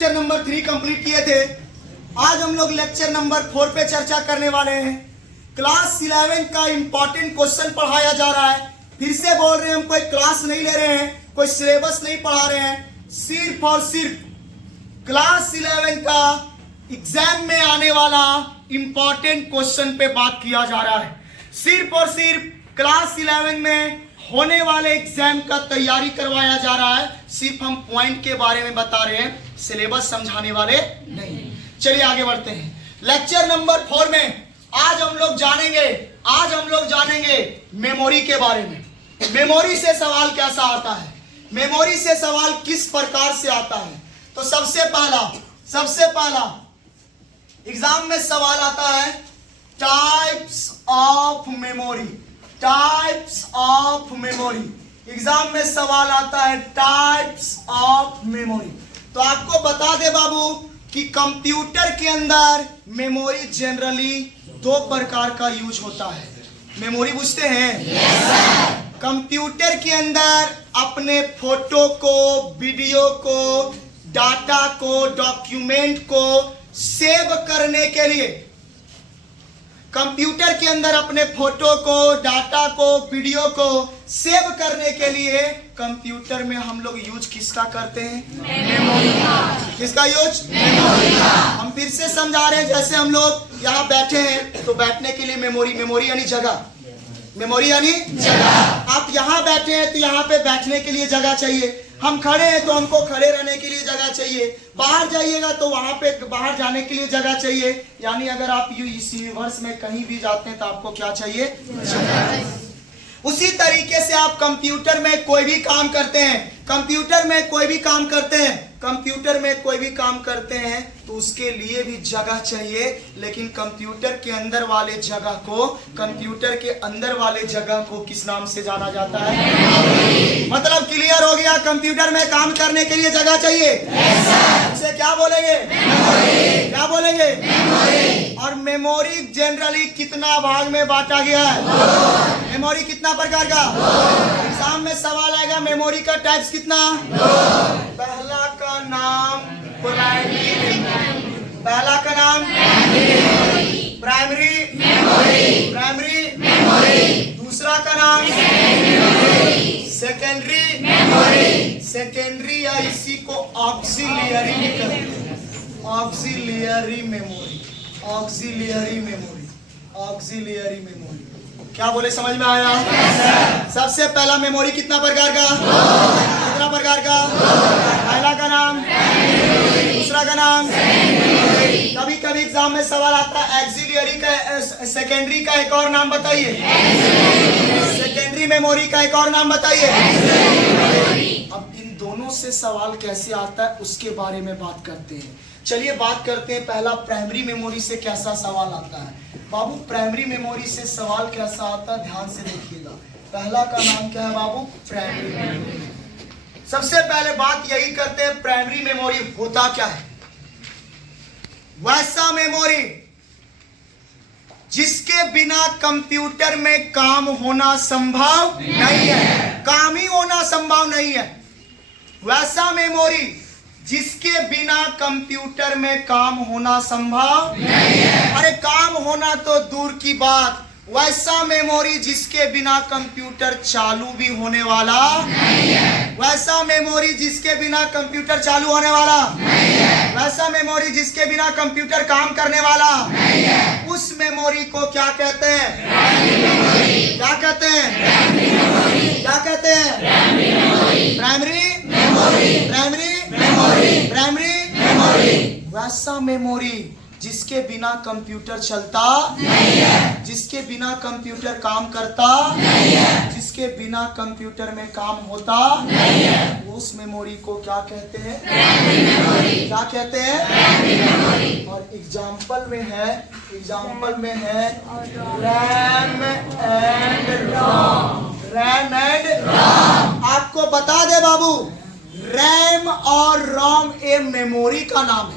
Lecture number 3 complete किए थे। आज हम लोग लेक्चर नंबर 4 पे चर्चा करने वाले हैं। क्लास 11 का इंपॉर्टेंट क्वेश्चन पढ़ाया जा रहा है। फिर से बोल रहे हैं, हम कोई क्लास नहीं ले रहे हैं, कोई सिलेबस नहीं पढ़ा रहे हैं, सिर्फ और सिर्फ क्लास 11 का एग्जाम में आने वाला इंपॉर्टेंट क्वेश्चन पे बात किया जा रहा है। सिर्फ और सिर्फ क्लास 11 में होने वाले एग्जाम का तैयारी करवाया जा रहा है। सिर्फ हम पॉइंट के बारे में बता रहे हैं, सिलेबस समझाने वाले नहीं। चलिए आगे बढ़ते हैं। लेक्चर नंबर 4 में आज हम लोग जानेंगे मेमोरी के बारे में। मेमोरी से सवाल कैसा आता है, मेमोरी से सवाल किस प्रकार से आता है। तो सबसे पहला एग्जाम में सवाल आता है types of memory. Types of memory exam में सवाल आता है, टाइप्स ऑफ मेमोरी। तो आपको बता दे बाबू कि कंप्यूटर के अंदर मेमोरी जनरली 2 प्रकार का यूज होता है। मेमोरी बुझते हैं? yes, कंप्यूटर के अंदर अपने फोटो को, वीडियो को, डाटा को, डॉक्यूमेंट को सेव करने के लिए, कंप्यूटर के अंदर अपने फोटो को, डाटा को, वीडियो को सेव करने के लिए कंप्यूटर में हम लोग यूज किसका करते हैं? मेमोरी का। किसका यूज? मेमोरी का। हम फिर से समझा रहे हैं, जैसे हम लोग यहाँ बैठे हैं तो बैठने के लिए मेमोरी यानी जगह, मेमोरी यानी जगह। आप यहाँ बैठे हैं तो यहाँ पे बैठने के लिए जगह चाहिए। हम खड़े हैं तो हमको खड़े रहने के लिए जगह चाहिए। बाहर जाइएगा तो वहां पे बाहर जाने के लिए जगह चाहिए। यानी अगर आप इस यूनिवर्स में कहीं भी जाते हैं तो आपको क्या चाहिए? जगह। उसी तरीके से आप कंप्यूटर में कोई भी काम करते हैं, कंप्यूटर में कोई भी काम करते हैं तो उसके लिए भी जगह चाहिए। लेकिन कंप्यूटर के अंदर वाले जगह को किस नाम से जाना जाता है? मतलब क्लियर हो गया, कंप्यूटर में काम करने के लिए जगह चाहिए। उसे क्या बोलेंगे? मेमोरी। क्या बोलेंगे? मेमोरी। और मेमोरी जनरली कितना भाग में बांटा गया है? मेमोरी कितना प्रकार का? एग्जाम में सवाल आएगा, मेमोरी का टाइप्स कितना? पहला का नाम प्राइमरी, पहला का नाम प्राइमरी मेमोरी, दूसरा का नाम सेकेंडरी या इसी को ऑक्सिलियरी भी कहते हैं। Auxiliary memory. क्या बोले, समझ में आया? सबसे पहला मेमोरी कितना प्रकार का? कितना प्रकार का? पहला का नाम, दूसरा का नाम। कभी कभी एग्जाम में सवाल आता है एक्सिलियरी का, सेकेंडरी का एक और नाम बताइए। सेकेंडरी मेमोरी का एक और नाम बताइए। अब इन दोनों से सवाल कैसे आता है उसके बारे में बात करते हैं। चलिए बात करते हैं, पहला प्राइमरी मेमोरी से कैसा सवाल आता है। बाबू प्राइमरी मेमोरी से सवाल कैसा आता है, ध्यान से देखिएगा। पहला का नाम क्या है बाबू? Primary memory. सबसे पहले बात यही करते हैं, प्राइमरी मेमोरी होता क्या है? वैसा मेमोरी जिसके बिना कंप्यूटर में काम होना संभव नहीं है, काम ही होना संभव नहीं है। वैसा मेमोरी जिसके बिना कंप्यूटर में काम होना संभव नहीं है। अरे काम होना तो दूर की बात, वैसा मेमोरी जिसके बिना कंप्यूटर चालू भी होने वाला नहीं है। वैसा मेमोरी जिसके बिना कंप्यूटर चालू होने वाला नहीं है। वैसा मेमोरी जिसके बिना कंप्यूटर काम करने वाला नहीं है। उस मेमोरी को क्या कहते हैं? क्या कहते हैं? क्या कहते हैं? Primary memory. वैसा मेमोरी जिसके बिना कंप्यूटर चलता नहीं है, जिसके बिना कंप्यूटर काम करता नहीं है, जिसके बिना कंप्यूटर में काम होता नहीं है, उस मेमोरी को क्या कहते हैं? Primary memory. क्या कहते हैं? Primary memory. और एग्जाम्पल में है रैम एंड रोम। आपको बता दे बाबू, रैम और रोम ये मेमोरी का नाम है।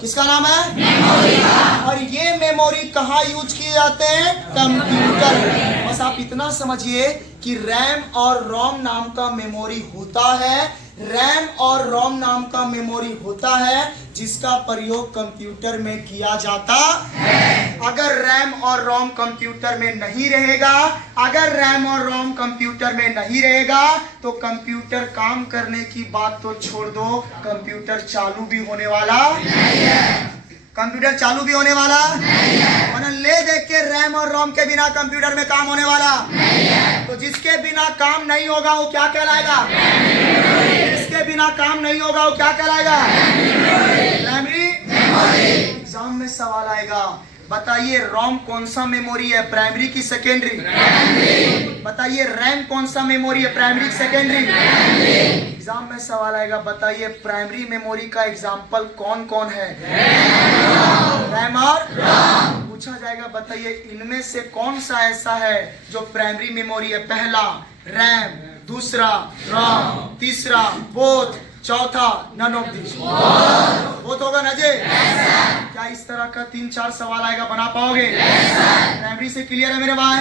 किसका नाम है? मेमोरी का। और ये मेमोरी कहाँ यूज किए जाते हैं? कंप्यूटर में। बस आप इतना समझिए कि रैम और रोम नाम का मेमोरी होता है रैम और रोम नाम का मेमोरी होता है जिसका प्रयोग कंप्यूटर में किया जाता है। अगर रैम और रोम कंप्यूटर में नहीं रहेगा, अगर रैम और रोम कंप्यूटर में नहीं रहेगा तो कंप्यूटर काम करने की बात तो छोड़ दो, कंप्यूटर चालू भी होने वाला नहीं है। कंप्यूटर चालू भी होने वाला नहीं है। ले देख के रैम और रोम के बिना कंप्यूटर में काम होने वाला नहीं है। तो जिसके बिना काम नहीं होगा वो क्या कहलाएगा? जिसके बिना काम नहीं होगा वो क्या कहलाएगा? Primary memory. एग्जाम में सवाल आएगा, बताइए रोम कौन सा मेमोरी है, प्राइमरी की सेकेंडरी? बताइए रैम कौन सा मेमोरी है, प्राइमरी की सेकेंडरी? एग्जाम में सवाल आएगा, बताइए प्राइमरी मेमोरी का एग्जाम्पल कौन कौन है? रैम और पूछा जाएगा, बताइए इनमें से कौन सा ऐसा है जो प्राइमरी मेमोरी है? पहला रैम, दूसरा रोम, तीसरा बोथ, चौथा नन ऑफ दिस। बोथ होगा ना जी? क्या इस तरह का 3-4 सवाल आएगा, बना पाओगे? प्राइमरी से क्लियर है मेरे भाई?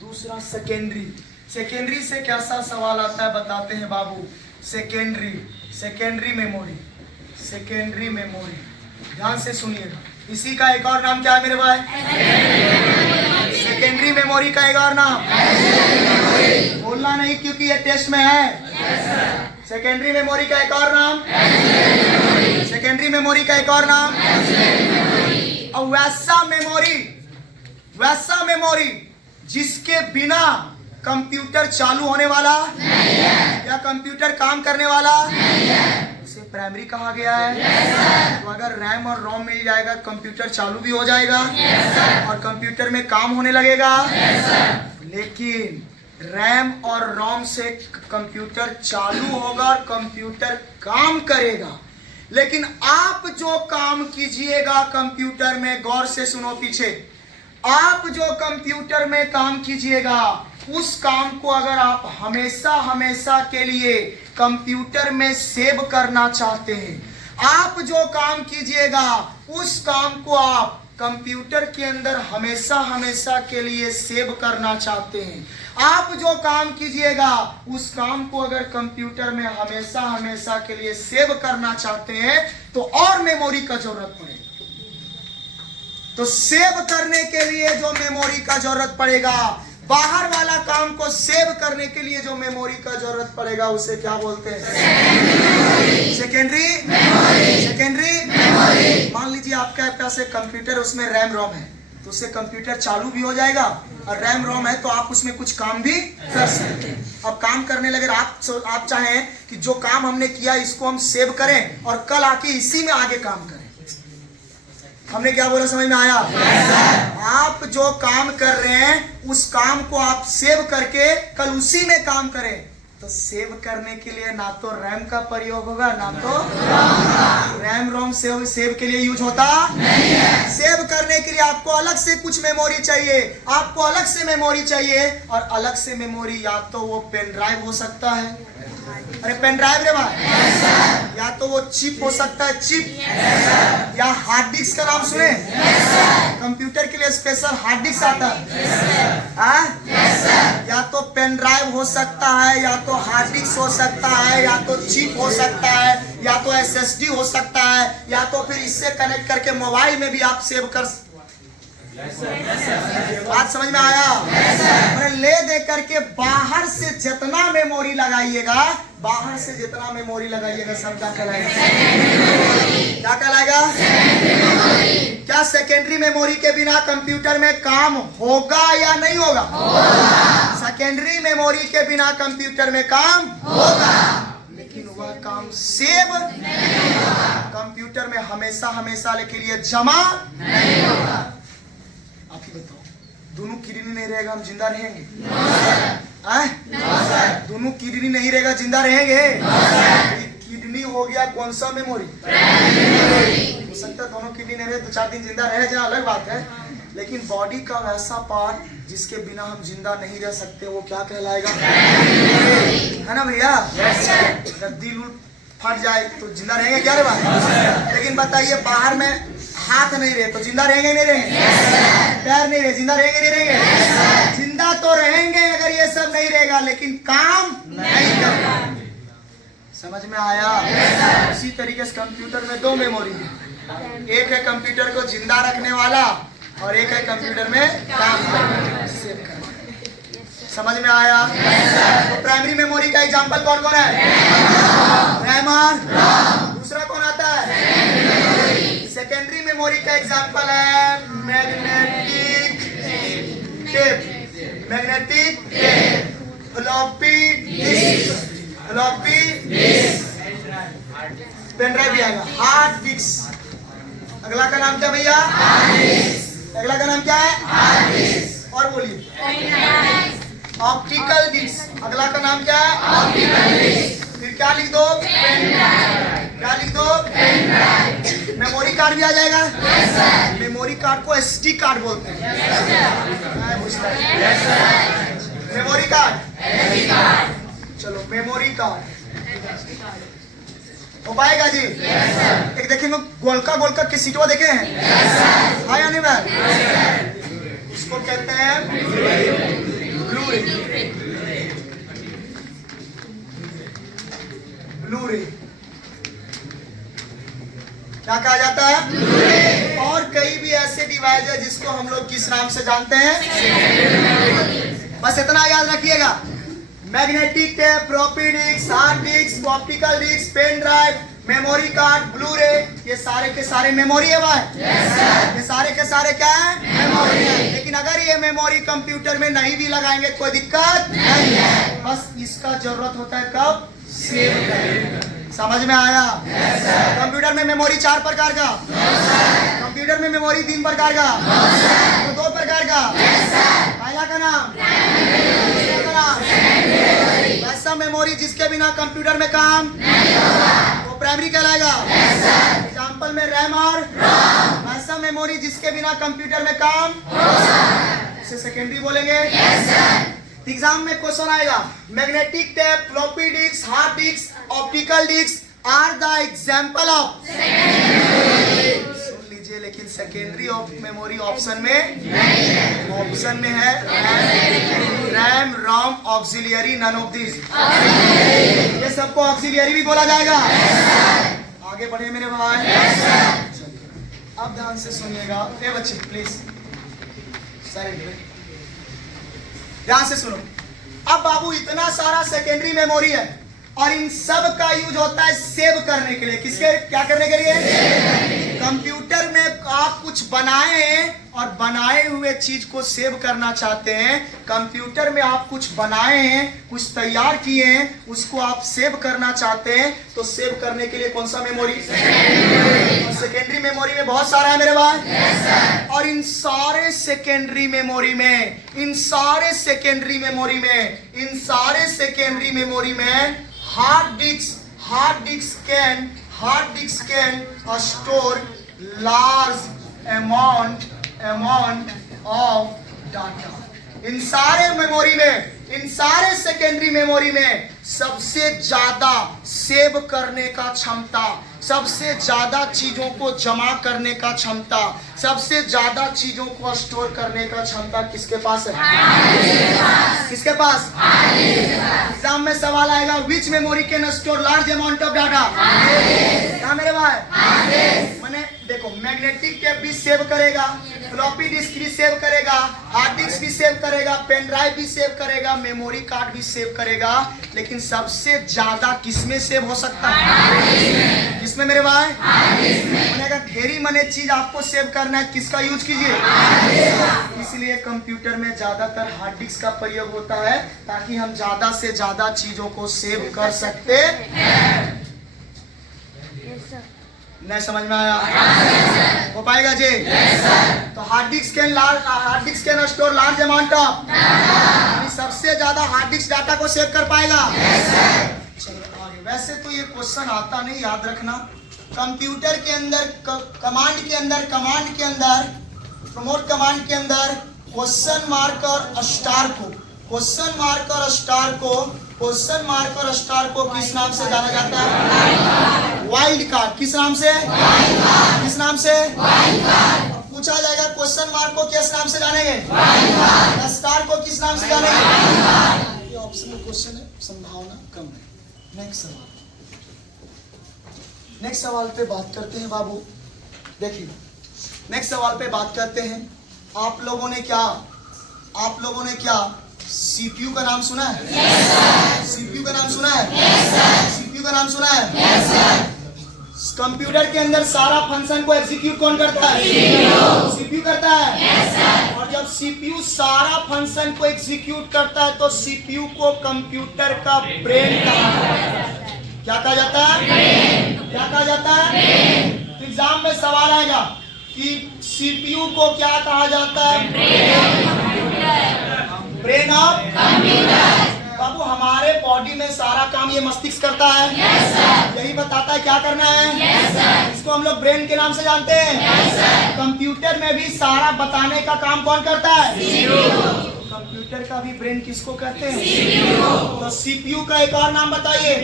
दूसरा सेकेंडरी। सेकेंडरी से कैसा सवाल आता है बताते हैं बाबू। सेकेंडरी मेमोरी, सेकेंडरी मेमोरी, ध्यान से सुनिएगा। इसी का एक और नाम क्या है मेरे भाई? सेकेंडरी मेमोरी का एक और नाम बोलना नहीं क्योंकि ये टेस्ट में है। सेकेंडरी मेमोरी का एक और नाम, सेकेंडरी मेमोरी का एक और नाम, और वैसा मेमोरी जिसके बिना कंप्यूटर चालू होने वाला नहीं है या कंप्यूटर काम करने वाला नहीं है, उसे प्राइमरी कहा गया है। तो अगर रैम और रोम मिल जाएगा कंप्यूटर चालू भी हो जाएगा और कंप्यूटर में काम होने लगेगा। लेकिन रैम और रोम से कंप्यूटर चालू होगा और कंप्यूटर काम करेगा, लेकिन आप जो काम कीजिएगा कंप्यूटर में, गौर से सुनो पीछे, आप जो कंप्यूटर में काम कीजिएगा उस काम को अगर आप हमेशा के लिए कंप्यूटर में सेव करना चाहते हैं, आप जो काम कीजिएगा उस काम को आप कंप्यूटर के अंदर हमेशा के लिए सेव करना चाहते हैं, आप जो काम कीजिएगा उस काम को अगर कंप्यूटर में हमेशा के लिए सेव करना चाहते हैं तो और मेमोरी का जरूरत पड़ेगा। तो सेव करने के लिए जो मेमोरी का जरूरत पड़ेगा, बाहर वाला काम को सेव करने के लिए जो मेमोरी का जरूरत पड़ेगा उसे क्या बोलते हैं? Secondary memory. मान लीजिए आपके पास एक कंप्यूटर, उसमें रैम रोम है तो उससे कंप्यूटर चालू भी हो जाएगा और रैम रोम है तो आप उसमें कुछ काम भी कर सकते हैं। अब काम करने लगे, आप चाहें कि जो काम हमने किया इसको हम सेव करें और कल आके इसी में आगे काम करें। हमने क्या बोला, समझ में आया? आप जो काम कर रहे हैं उस काम को आप सेव करके कल उसी में काम करें। तो सेव करने के लिए ना तो रैम का प्रयोग होगा ना तो रैम रोम सेव के लिए यूज होता नहीं है। सेव करने के लिए आपको अलग से कुछ मेमोरी चाहिए, आपको अलग से मेमोरी चाहिए, और अलग से मेमोरी या तो वो पेन ड्राइव हो सकता है, अरे पेन ड्राइव रे भाई, या तो वो चिप हो सकता है, चिप, या हार्ड डिस्क का नाम सुने? कंप्यूटर के लिए स्पेशल हार्ड डिस्क आता है, या तो पेन ड्राइव हो सकता है, या तो हार्ड डिस्क हो सकता है, या तो चिप हो सकता है, या तो एसएसडी हो सकता है, या तो फिर इससे कनेक्ट करके मोबाइल में भी आप सेव कर। बात समझ में आया? ले दे करके बाहर से जितना मेमोरी लगाइएगा, बाहर से जितना मेमोरी लगाइएगा सब क्या कहलाएगा? क्या कहलाएगा? क्या सेकेंडरी मेमोरी के बिना कंप्यूटर में काम होगा या नहीं होगा? सेकेंडरी मेमोरी के बिना कंप्यूटर में काम होगा, लेकिन वह काम सेव नहीं होगा, कंप्यूटर में हमेशा के लिए जमा नहीं होगा। आप ही बताओ, दोनों किडनी नहीं रहेगा हम जिंदा रहेंगे? दोनों किडनी नहीं रहेगा जिंदा रहेंगे? किडनी हो गया कौन सा मेमोरी? हो सकता है दोनों किडनी नहीं रहे, 2-4 दिन जिंदा रहे जाए, अलग बात है, लेकिन बॉडी का वैसा पार्ट जिसके बिना हम जिंदा नहीं रह सकते वो क्या कहलाएगा? है ना भैया? अगर दिल फट जाए तो जिंदा रहेंगे क्या रे भाई? लेकिन बताइए बाहर में हाथ नहीं रहे तो जिंदा रहेंगे नहीं रहेंगे? पैर नहीं रहे जिंदा रहेंगे नहीं रहेंगे? जिंदा तो रहेंगे अगर ये सब नहीं रहेगा, लेकिन काम नहीं करेगा। समझ में आया? इसी तरीके से कंप्यूटर में दो मेमोरी है, एक है कंप्यूटर को जिंदा रखने वाला और एक है कंप्यूटर में काम सेव करने वाला। समझ में आया? तो प्राइमरी मेमोरी का एग्जांपल कौन कौन है? रैम और दूसरा कौन आता है? सेकेंडरी मेमोरी का एग्जांपल है magnetic tape, magnetic tape, floppy disk, floppy pen drive भी आएगा, हार्ड डिस्क। अगला का नाम क्या भैया? अगला का नाम क्या है? और बोलिए। Optical disk. अगला का नाम क्या है? Optical disk. फिर क्या लिख दो? Pen drive. क्या लिख दो? Pen drive. मेमोरी कार्ड भी आ जाएगा। मेमोरी कार्ड को एसडी कार्ड बोलते हैं। मेमोरी कार्ड, चलो मेमोरी कार्ड हो पाएगा जी? एक देखेंगे गोलका गोलका की सीटवा देखे हैं? हाँ या नहीं मैम? उसको कहते हैं ब्लू-रे। ब्लू-रे क्या कहा जाता है? और कई भी ऐसे डिवाइस है जिसको हम लोग किस नाम से जानते हैं? बस इतना याद रखिएगा। Magnetic tape, floppy disk, hard disk, optical disk, pen drive, memory card, Blu-ray, ये सारे के सारे मेमोरी है भाई। ये सारे के सारे क्या है? मेमोरी है। लेकिन अगर ये मेमोरी कंप्यूटर में नहीं भी लगाएंगे कोई दिक्कत नहीं है, बस इसका जरूरत होता है कब? सेव करने। समझ में आया? कंप्यूटर में मेमोरी 4 प्रकार का, कंप्यूटर में मेमोरी 3 प्रकार का, तो 2 प्रकार का। पहला का नाम, दूसरा का नाम। वैसा मेमोरी जिसके बिना कंप्यूटर में काम नहीं होगा वो प्राइमरी कहलाएगा। एग्जाम्पल में रैम और वैसा मेमोरी जिसके बिना कंप्यूटर में काम उसे सेकेंडरी बोलेंगे। एग्जाम में क्वेश्चन आएगा magnetic tape, floppy disk, hard disk, optical disk are the example of. सुन लीजिए, लेकिन सेकेंडरी मेमोरी ऑप्शन में नहीं है। ऑप्शन में है RAM, ROM, auxiliary, none of this. ये सबको ऑक्सिलियरी भी बोला जाएगा। आगे बढ़े मेरे भाई। अब ध्यान से सुनिएगा। ए बच्चे प्लीज साइड ध्यान से सुनो। अब बाबू इतना सारा सेकेंडरी मेमोरी है और इन सब का यूज होता है सेव करने के लिए। किसके? क्या करने के लिए? कंप्यूटर में आप कुछ बनाए हैं और बनाए हुए चीज को सेव करना चाहते हैं। कंप्यूटर में आप कुछ बनाए हैं, कुछ तैयार किए हैं, उसको आप सेव करना चाहते हैं, तो सेव करने के लिए कौन सा मेमोरी? सेकेंडरी मेमोरी में बहुत सारा है मेरे भाई। और इन सारे सेकेंडरी मेमोरी में, इन सारे सेकेंडरी मेमोरी में, इन सारे सेकेंडरी मेमोरी में hard disk can store large amount of data. इन सारे मेमोरी में, इन सारे सेकेंडरी मेमोरी में सबसे ज्यादा सेव करने का क्षमता, सबसे ज्यादा चीजों को जमा करने का क्षमता, सबसे ज्यादा चीजों को स्टोर करने का क्षमता किसके पास है? किसके पास? एग्जाम में सवाल आएगा which memory can store large amount of data? क्या मेरे भाई? मैंने देखो मैग्नेटिक टेप भी सेव करेगा, फ्लॉपी डिस्क भी सेव करेगा, हार्ड डिस्क भी सेव करेगा, पेन ड्राइव भी सेव करेगा, मेमोरी कार्ड भी सेव करेगा, लेकिन सबसे ज्यादा किसमें सेव हो सकता है? किसमें मेरे भाई? मैंने अगर ढेरी मने चीज आपको सेव करना है, किसका यूज कीजिए? इसलिए कंप्यूटर में ज्यादातर हार्ड डिस्क का प्रयोग होता है ताकि हम ज्यादा से ज्यादा चीजों को सेव कर सकते हैं। नहीं समझ में आया? हो पाएगा जी? तो hard disk can store large amount of, यानी सबसे ज्यादा हार्ड डिस्क डाटा को सेव कर पाएगा। चलो आगे। वैसे तो ये क्वेश्चन आता नहीं, याद रखना। कंप्यूटर के अंदर कमांड के अंदर प्रमोट कमांड के अंदर क्वेश्चन मार्क और स्टार को किस नाम से जाना जाता है? Wild card. किस नाम से? किस नाम से? पूछा जाएगा क्वेश्चन मार्क को किस नाम से जानेंगे? स्टार को किस नाम से जानेंगे? ये ऑप्शन में क्वेश्चन है, संभावना कम है। नेक्स्ट सवाल। नेक्स्ट सवाल पे बात करते हैं बाबू। देखिए नेक्स्ट सवाल पे बात करते हैं। आप लोगों ने क्या सीपीयू का नाम सुना है? सीपीयू का नाम सुना है? सीपीयू का नाम सुना है? कंप्यूटर के अंदर सारा फंक्शन को एग्जीक्यूट कौन करता है? सीपीयू करता है। और जब सीपीयू सारा फंक्शन को एग्जीक्यूट करता है तो सीपीयू को कंप्यूटर का ब्रेन कहा जाता है। क्या कहा जाता है? क्या कहा जाता है? एग्जाम में सवाल आएगा कि सीपीयू को क्या कहा जाता है? Brain of computer. बाबू हमारे बॉडी में सारा काम ये मस्तिष्क करता है। यही बताता है क्या करना है। इसको हम लोग ब्रेन के नाम से जानते हैं। कंप्यूटर में भी सारा बताने का काम कौन करता है? कंप्यूटर का भी ब्रेन किसको कहते हैं? तो सीपीयू का एक और नाम बताइए।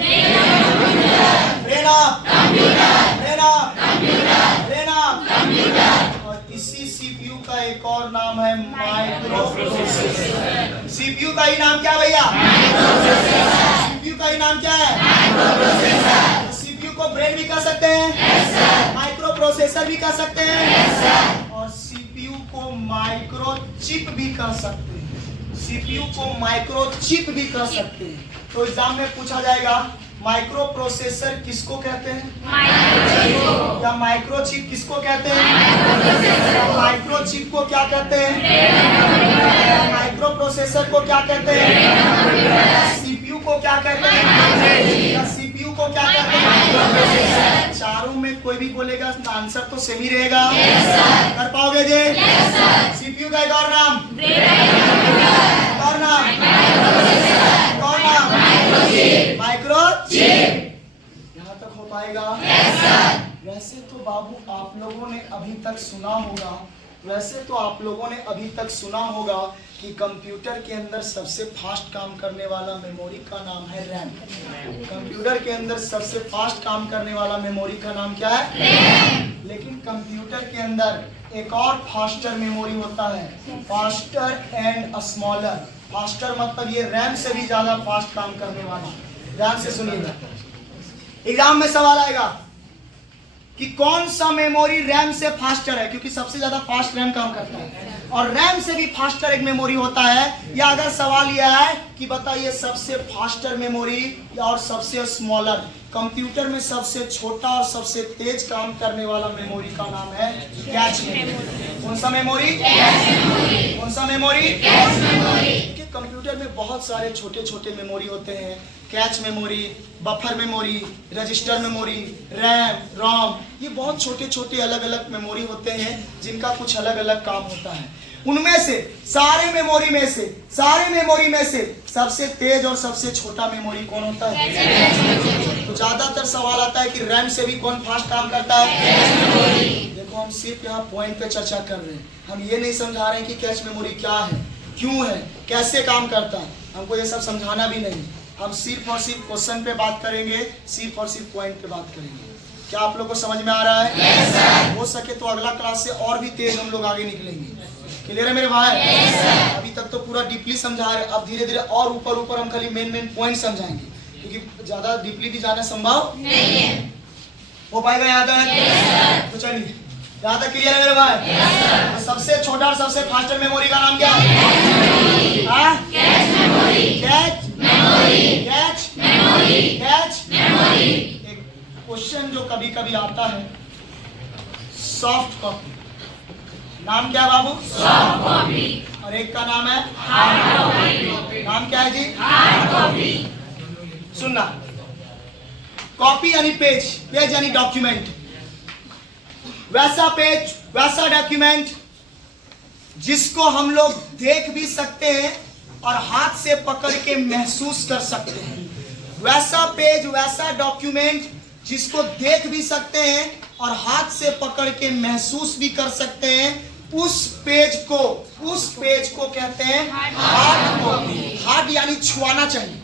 Brain of computer. Brain of computer. Brain of computer. और इसी सीपीयू का एक और नाम है माइक्रो प्रोसेसर। सीपीयू का ही नाम क्या भैया? सीपीयू का ही नाम क्या है? सीपीयू को ब्रेन भी कह सकते हैं, माइक्रो प्रोसेसर भी कह सकते हैं, और सीपीयू को माइक्रो चिप भी कह सकते हैं। सीपीयू को माइक्रो चिप भी कह सकते हैं। तो एग्जाम में पूछा जाएगा माइक्रो प्रोसेसर किसको कहते हैं? या माइक्रो चिप किसको कहते हैं? माइक्रो चिप को क्या कहते हैं? माइक्रो प्रोसेसर को क्या कहते हैं? सीपीयू को क्या कहते हैं? या सीपीयू को क्या कहते हैं? चारों में कोई भी बोलेगा आंसर तो सेम ही रहेगा। कर पाओगे जी? सीपीयू का एक और नाम, माइक्रो चिप। यहाँ तक हो पाएगा? वैसे तो बाबू आप लोगों ने अभी तक सुना होगा कि कंप्यूटर के अंदर सबसे फास्ट काम करने वाला मेमोरी का नाम है रैम। कंप्यूटर के अंदर सबसे फास्ट काम करने वाला मेमोरी का नाम क्या है? रैम। लेकिन कंप्यूटर के अंदर एक और फास्टर मेमोरी होता है, फास्टर एंड स्मॉलर। फास्टर मतलब ये रैम से भी ज्यादा फास्ट काम करने वाला। ध्यान से सुनिएगा, एग्जाम में सवाल आएगा कि कौन सा मेमोरी रैम से फास्टर है, क्योंकि सबसे ज्यादा फास्ट रैम काम करता है, और रैम से भी फास्टर एक मेमोरी होता है। या अगर सवाल यह है कि बताइए सबसे फास्टर मेमोरी और सबसे स्मॉलर, कंप्यूटर में सबसे छोटा और सबसे तेज काम करने वाला मेमोरी का नाम है कैच मेमोरी। कौन सा मेमोरी? कौन सा मेमोरी? क्योंकि कंप्यूटर में बहुत सारे छोटे छोटे मेमोरी होते हैं। Cache memory, buffer memory, register memory, RAM, ROM, ये बहुत छोटे छोटे अलग अलग मेमोरी होते हैं जिनका कुछ अलग अलग काम होता है। उनमें से सारे मेमोरी में से सबसे तेज और सबसे छोटा मेमोरी कौन होता है? तो ज्यादातर सवाल आता है कि रैम से भी कौन फास्ट काम करता है? देखो हम सिर्फ यहाँ पॉइंट पे चर्चा कर रहे हैं, हम ये नहीं समझा रहे हैं कि कैच मेमोरी क्या है, क्यों है, कैसे काम करता है, हमको ये सब समझाना भी नहीं। हम सिर्फ और सिर्फ क्वेश्चन पे बात करेंगे, सिर्फ और सिर्फ पॉइंट पे बात करेंगे। क्या आप लोग को समझ में आ रहा है? yes, हो सके तो अगला क्लास से और भी तेज हम लोग आगे निकलेंगे। क्लियर है मेरे भाई? yes, अभी तक तो पूरा डीपली समझा रहे, अब धीरे धीरे और ऊपर हम खाली मेन पॉइंट समझाएंगे, क्योंकि ज्यादा डीपली भी जाना संभव नहीं है। हो पाएगा यहाँ तक? yes, तो चलिए यहाँ तक क्लियर है मेरे भाई? yes, तो सबसे छोटा और सबसे फास्टर मेमोरी का नाम क्या है? Cache memory. एक क्वेश्चन जो कभी कभी आता है, सॉफ्ट कॉपी, नाम क्या है बाबू? Soft copy. और एक का नाम है हार्ड कॉपी। नाम क्या है जी? Hard copy. सुनना, कॉपी यानी पेज यानी डॉक्यूमेंट, वैसा पेज वैसा डॉक्यूमेंट जिसको हम लोग देख भी सकते हैं और हाथ से पकड़ के महसूस कर सकते हैं। वैसा पेज वैसा डॉक्यूमेंट जिसको देख भी सकते हैं और हाथ से पकड़ के महसूस भी कर सकते हैं, उस पेज को कहते हैं हार्ड कॉपी। हार्ड यानी छुआना चाहिए,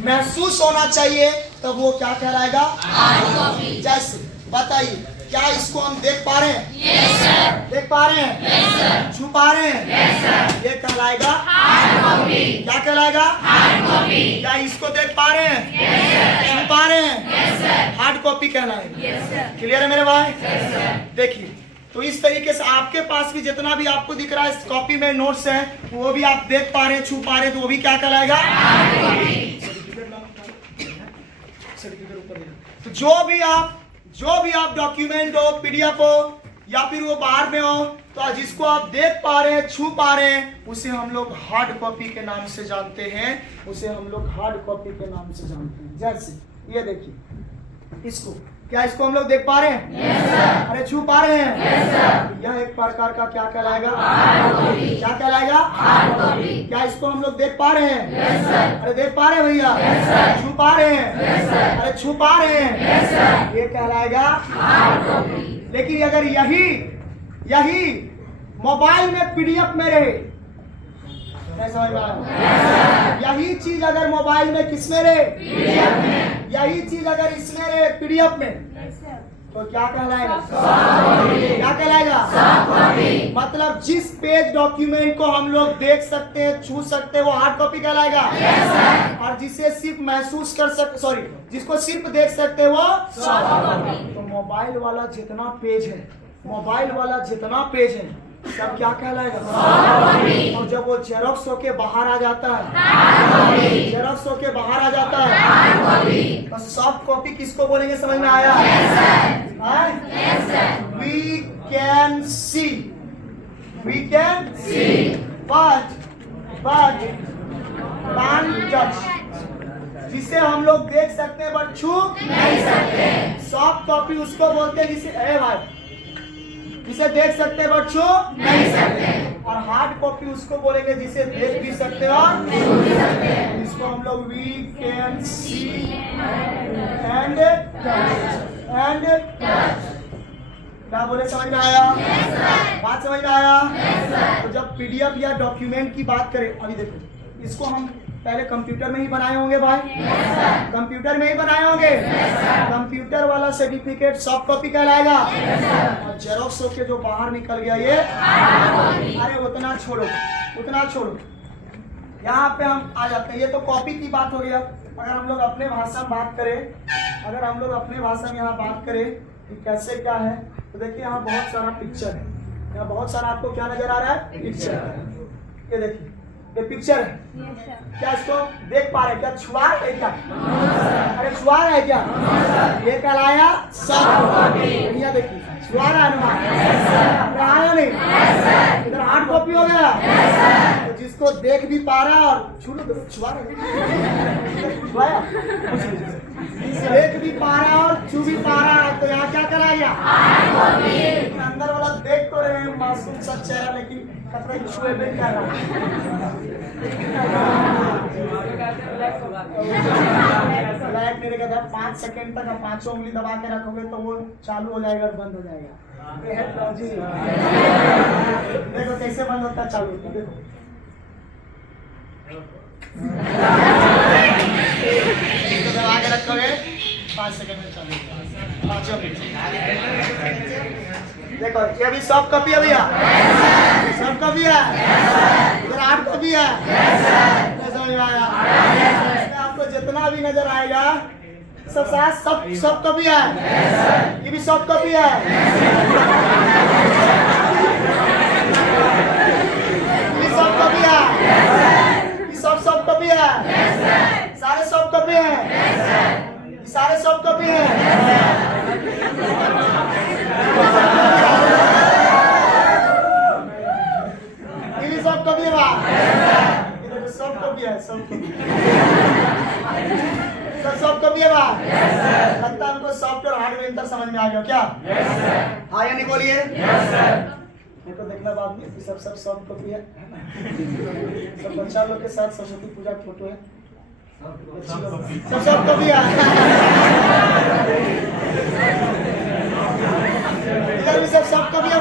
महसूस होना चाहिए, तब वो क्या कहलाएगा? Hard copy. जैसे बताइए क्या इसको हम देख पा रहे हैं? yes, sir. देख पा रहे हैं? yes, sir. छू पा रहे हैं? yes, sir. ये कहलाएगा हार्ड कॉपी। क्या कहलाएगा? Hard copy. क्या इसको देख पा रहे हैं? yes, sir. छू पा रहे हैं? yes, sir. हार्ड कॉपी कहलाएगा। yes, sir. क्लियर है मेरे भाई? yes, sir. देखिए, तो इस तरीके से आपके पास भी जितना भी आपको दिख रहा है इस कॉपी में नोट्स है, वो भी आप देख पा रहे हैं, छू पा रहे हैं, तो वो भी क्या कहलाएगा? Hard copy. तो जो भी आप डॉक्यूमेंट हो, पीडीएफ हो या फिर वो बाहर में हो, तो जिसको आप देख पा रहे हैं, छू पा रहे हैं, उसे हम लोग हार्ड कॉपी के नाम से जानते हैं। उसे हम लोग हार्ड कॉपी के नाम से जानते हैं। जैसे ये देखिए, इसको क्या इसको हम लोग देख पा रहे हैं? yes, sir. अरे छू पा रहे हैं? yes, sir. यह एक प्रकार का क्या कहलाएगा? Hard copy. क्या कहलाएगा? Hard copy. क्या इसको हम लोग देख पा रहे हैं? yes, sir. अरे देख पा रहे हैं भैया? yes, sir. छू पा रहे हैं? yes, sir. अरे छू पा रहे हैं? yes, sir. ये कहलाएगा हार्ड कॉपी। लेकिन अगर यही मोबाइल में पीडीएफ में रहे, समझ में आया? यही चीज अगर मोबाइल में किसमें रहे? पीडीएफ में। यही चीज अगर इसमें रहे पीडीएफ में, तो क्या कहलाएगा? क्या कहलाएगा? मतलब जिस पेज डॉक्यूमेंट को हम लोग देख सकते हैं, छू सकते हैं, वो हार्ड कॉपी कहलाएगा। और जिसे सिर्फ महसूस कर सकते, सॉरी, जिसको सिर्फ देख सकते हैं वो सॉफ्ट कॉपी। तो मोबाइल वाला जितना पेज है सब क्या कहलाएगा? और जब वो जेरोक्स होके बाहर आ जाता है, तो सॉफ्ट कॉपी किसको बोलेंगे? समझ में आया? We can see but can't touch. जिसे हम लोग देख सकते हैं बट छू नहीं सकते। सॉफ्ट कॉपी उसको बोलते हैं जिसे देख सकते हैं बट छू नहीं सकते। और हार्ड कॉपी उसको बोलेंगे जिसे देख भी सकते हैं और छू भी सकते हैं। इसको हम लोग we can see and touch क्या बोले? समझ में आया? बात समझ में आया? तो जब पीडीएफ या डॉक्यूमेंट की बात करें, अभी देखो, इसको हम पहले कंप्यूटर में ही बनाए होंगे भाई। कंप्यूटर में ही बनाए होंगे। कंप्यूटर वाला सर्टिफिकेट सॉफ्ट कॉपी कहलाएगा। और जेरोक्स होके जो बाहर निकल गया ये, अरे उतना छोड़ो, यहाँ पे हम आ जाते हैं। ये तो कॉपी की बात हो गया। अगर हम लोग अपने भाषा में बात करें, कि कैसे क्या है, तो देखिए यहाँ बहुत सारा पिक्चर है। यहाँ बहुत सारा आपको क्या नजर आ रहा है? पिक्चर। ये देखिए, ये पिक्चर है। क्या इसको देख पा रहे हैं? क्या छुआ रहे हैं? क्या अरे छुआ रहे हैं क्या? ये कहलाया सॉफ्ट कॉपी। यहाँ देखिए, छुआ रहा है ना? आया नहीं? इधर हार्ड कॉपी हो गया। तो जिसको देख भी पा रहा है और छुआ रहा देख भी पा रहा है और छू भी पा रहा है, तो यहाँ क्या कराया? अंदर वाला देख तो रहे हैं मासूम सा चेहरा, लेकिन कतरा छुए भी कर रहा है। मेरे कहता 5 सेकंड तक आप 5 उंगली दबा के रखोगे तो वो चालू हो जाएगा और बंद हो जाएगा। जी देखो कैसे बंद होता है, चालू होता है। देखो दबा के रखोगे 5 सेकंड में चालू होगा। 5 देखो, ये भी सॉफ्ट कॉपी है भैया। सॉफ्ट कॉपी है, इधर हार्ड कॉपी है। समझ में आया? आपको जितना भी नजर आएगा सब कॉपी है। ये भी सॉफ्ट कॉपी है। ये सॉफ्ट कॉपी है। ये सब सॉफ्ट कॉपी है। सारे सॉफ्ट कॉपी है। सारे सॉफ्ट कॉपी है। ये सॉफ्ट कॉपी है। सॉफ्ट कॉपी है। सॉफ्ट कॉपी है। लगता है हमको सॉफ्ट और हार्ड में अंतर समझ में आ गया क्या? हाँ या नहीं बोलिए? देखो, देखना बाद में सब सॉफ्ट कॉपी है। सब बच्चा लोग के साथ सरस्वती पूजा की फोटो है। सब सॉफ्ट कॉपी है। इधर भी सब सॉफ्ट कॉपी है।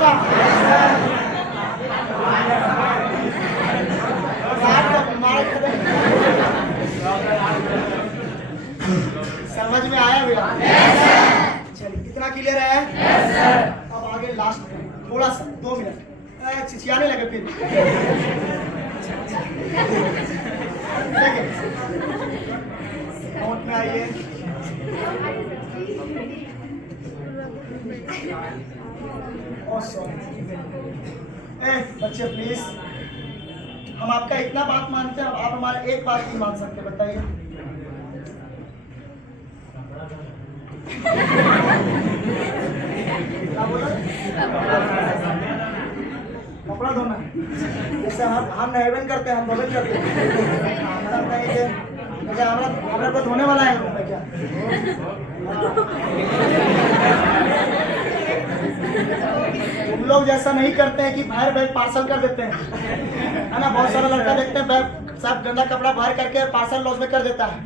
समझ में आया भैया? चलिए, कितना क्लियर है? अब आगे लास्ट थोड़ा सा 2 मिनट चिचियाने लगे फिर नोट में आइए। बच्चे प्लीज, हम आपका इतना बात मानते हैं, आप हमारा एक बात नहीं मान सकते, बताइए। क्या बोला? कपड़ा धोना, जैसे हम नहवन करते हैं, हम धोबन करते हैं। हमारा को धोने वाला है रूम में क्या? तुम लोग जैसा नहीं करते हैं कि बाहर बैग पार्सल कर देते हैं, है ना? बहुत सारा लड़का देखते हैं बैग सब गंदा कपड़ा बाहर करके पार्सल लॉज में कर देता है,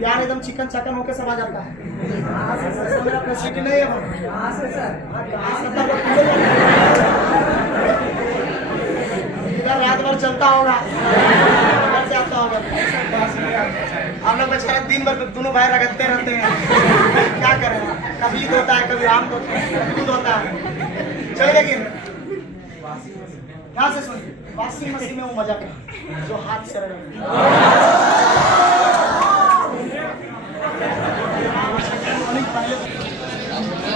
यार एकदम चिकन चकन होके सब आ जाता है। मेरा फैसिलिटी नहीं है इधर रात भर चलता होगा, से आता होगा। हम लोग बेचारा दिन भर दोनों भाई रगड़ते रहते हैं, क्या करें? कभी ईद होता है, कभी आम होता है, कभी दूध होता है। चलिए लेकिन यहाँ से सुनिए, वॉशिंग मशीन में वो मजा कर जो हाथ से रगड़।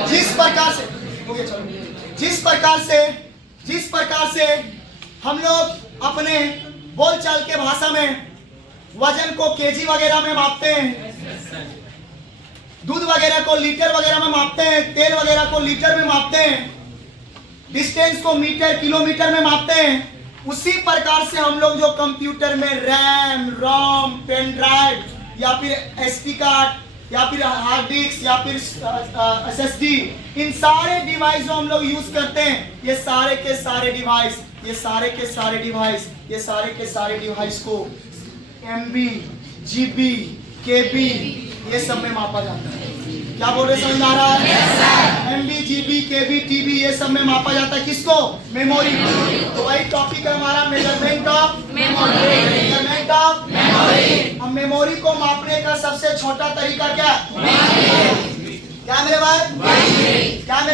जिस प्रकार से हम लोग अपने बोलचाल के भाषा में वजन को केजी वगैरह में मापते हैं, दूध वगैरह को लीटर वगैरह में मापते हैं, तेल वगैरह को लीटर में मापते हैं, डिस्टेंस को मीटर किलोमीटर में मापते हैं, उसी प्रकार से हम लोग जो कंप्यूटर में रैम, रोम, पेन ड्राइव या फिर एसडी कार्ड या फिर हार्ड डिस्क या फिर एसएसडी, इन सारे डिवाइस जो हम लोग यूज करते हैं, ये सारे के सारे डिवाइस को एमबी, जीबी, केबी ये सब में मापा जाता है। क्या बोल रहे, समझ आ रहा है? एमबी, जीबी, केबी, टीबी ये सब में मापा जाता है। किसको? मेमोरी। तो वही टॉपिक है हमारा, मेजरमेंट ऑफ मेमोरी। हम मेमोरी को मापने का सबसे छोटा तरीका क्या? क्या मेरे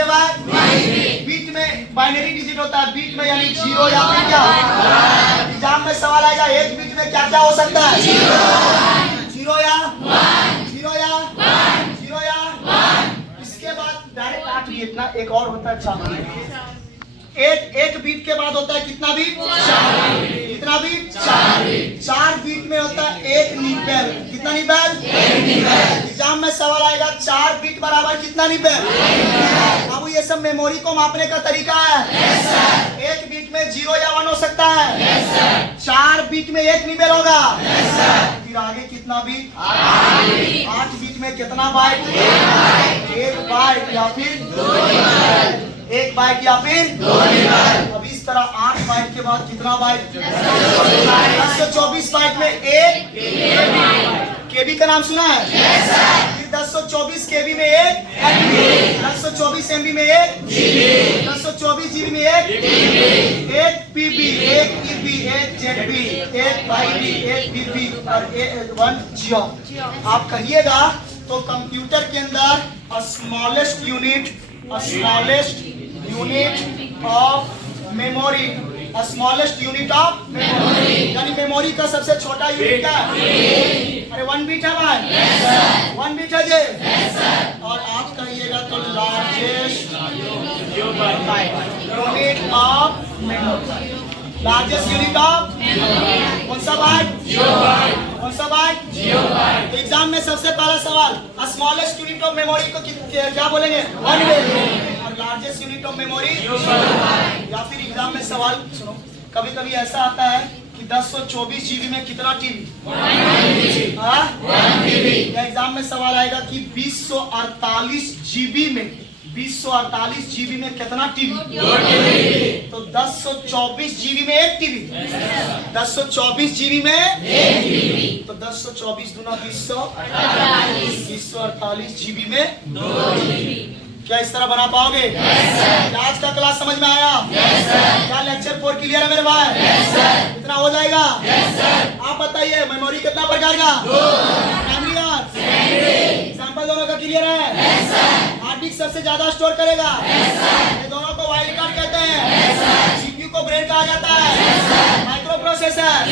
भाई? बीच में बाइनरी डिजिट होता है, बीच में यानी 0 या फिर क्या? एग्जाम में सवाल आएगा, एक बीच में क्या क्या हो सकता है? 0 या 1। इसके बाद डायरेक्ट 8 बीट ना, एक और होता है 4 बीट। एक बीट के बाद होता है कितना बीट? 4 बीट। कितना बीट? 4 बीट। 4 बीट में होता है एक निबेल। कितना निबेल? एग्जाम में सवाल आएगा 4 बीट बराबर कितना निबेल? अब ये सब मेमोरी को मापने का तरीका है। एक बीट में 0 या 1 हो सकता है। 4 बीट में एक निबेल होगा। फिर आगे कितना बीट? 8 बीट में कितना बाइट? 1 बाइट या फिर 1 बाइट या फिर 2 बाइट। अब इस तरह 8 बाइट के बाद कितना बाइट? 1024 बाइट में एक केबी का नाम सुना है? फिर 1024 केबी में एक एमबी, 1024 एमबी में एक जीबी, 1024 जीबी में एक पीबी, एक ईबी, एक जेडबी, एक वाईबी, एक बीबी और 1 जियो। आप कहिएगा तो कंप्यूटर के अंदर स्मॉलेस्ट यूनिट ऑफ मेमोरी, यानी मेमोरी का सबसे छोटा यूनिट क्या है? अरे 1 बीट है भाई, 1 बीट है जी। और आप कहिएगा तो largest unit of memory, largest unit of कौन सा बाइट? कौन सा बाइट? तो एग्जाम में सबसे पहला सवाल, स्मॉलेस्ट यूनिट ऑफ मेमोरी को क्या बोलेंगे? 1 बीट। और लार्जेस्ट यूनिट ऑफ मेमोरी या फिर एग्जाम में सवाल सुनो, कभी कभी ऐसा आता है कि 1024 जीबी में कितना टीबी? 1 टीबी। या एग्जाम में सवाल आएगा कि 2048 जीबी में कितना टीबी? 2 टीबी। तो 1024 जीबी में 1 टीबी, 1024 जीबी में 1 टीबी। तो 1024 दूना 248 जीबी में 2 टीबी। क्या इस तरह बना पाओगे? क्या आज का क्लास समझ में आया? क्या लेक्चर 4 क्लियर है मेरे भाई? इतना हो जाएगा? आप बताइए मेमोरी कितना प्रकार का? प्राइमरी और एग्जाम्पल दोनों का क्लियर है? हार्ड ग्राफिक्स सबसे ज्यादा स्टोर करेगा? ये दोनों को वाइल्ड कार्ड कहते हैं। सीपीयू को ब्रेन कहा जाता है। माइक्रो प्रोसेसर,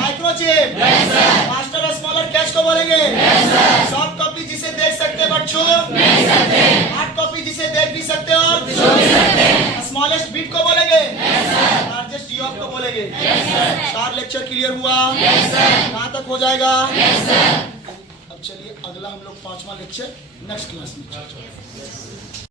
माइक्रोचिप, मास्टर और स्मॉलर कैश को बोलेंगे। सॉफ्ट कॉपी जिसे देख सकते बट छू नहीं सकते, हार्ड कॉपी जिसे देख भी सकते और छू भी सकते। स्मॉलेस्ट बिट को बोलेंगे, लार्जेस्ट डीओप को बोलेंगे। 4 लेक्चर क्लियर हुआ? कहाँ तक हो जाएगा? अब चलिए अगला हम लोग 5वां लेक्चर नेक्स्ट क्लास में चर्चा करेंगे।